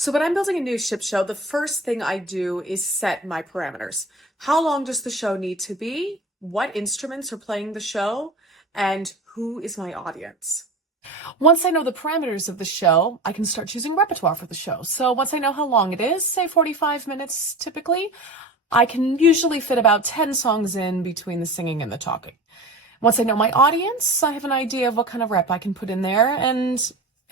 So when I'm building a new ship show, the first thing I do is set my parameters. How long does the show need to be? What instruments are playing the show? And who is my audience? Once I know the parameters of the show, I can start choosing repertoire for the show. So once I know how long it is, say 45 minutes typically, I can usually fit about 10 songs in between the singing and the talking. Once I know my audience, I have an idea of what kind of rep I can put in there, and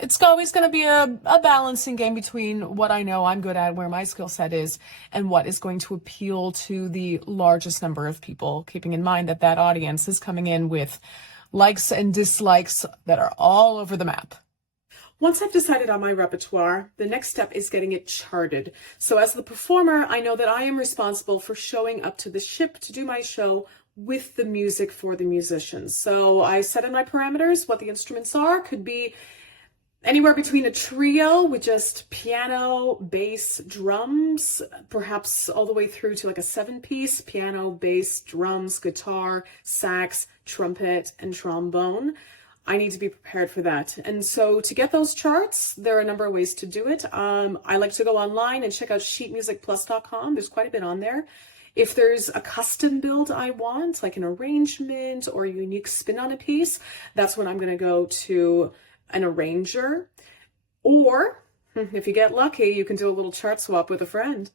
it's always going to be a balancing game between what I know I'm good at, where my skill set is, and what is going to appeal to the largest number of people, keeping in mind that that audience is coming in with likes and dislikes that are all over the map. Once I've decided on my repertoire, the next step is getting it charted. So as the performer, I know that I am responsible for showing up to the ship to do my show with the music for the musicians. So I set in my parameters, what the instruments are, could be anywhere between a trio with just piano, bass, drums, perhaps all the way through to like a 7-piece, piano, bass, drums, guitar, sax, trumpet, and trombone. I need to be prepared for that. And so to get those charts, there are a number of ways to do it. I like to go online and check out sheetmusicplus.com. There's quite a bit on there. If there's a custom build I want, like an arrangement or a unique spin on a piece, that's when I'm going to go to an arranger. Or if you get lucky, you can do a little chart swap with a friend.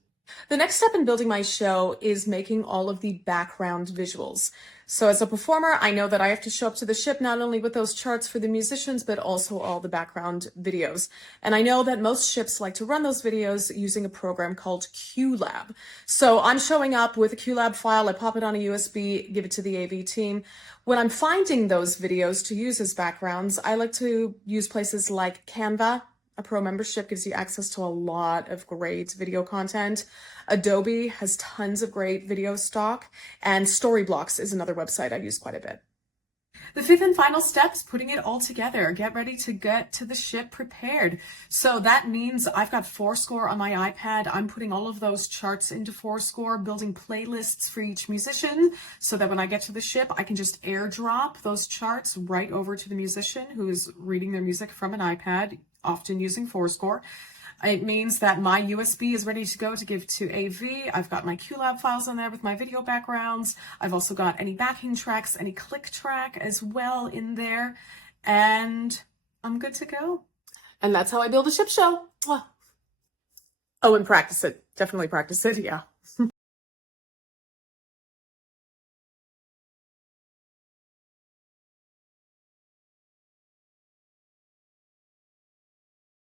The next step in building my show is making all of the background visuals. So as a performer, I know that I have to show up to the ship not only with those charts for the musicians, but also all the background videos. And I know that most ships like to run those videos using a program called QLab. So I'm showing up with a QLab file, I pop it on a USB, give it to the AV team. When I'm finding those videos to use as backgrounds, I like to use places like Canva. A pro membership gives you access to a lot of great video content. Adobe has tons of great video stock, and Storyblocks is another website I use quite a bit. The fifth and final step is putting it all together. Get ready to get to the ship prepared. So that means I've got Fourscore on my iPad. I'm putting all of those charts into Fourscore, building playlists for each musician so that when I get to the ship, I can just airdrop those charts right over to the musician who is reading their music from an iPad, often using Fourscore. It means that my USB is ready to go to give to AV. I've got my QLab files on there with my video backgrounds. I've also got any backing tracks, any click track as well in there. And I'm good to go. And that's how I build a ship show. Oh, and practice it. Definitely practice it, yeah.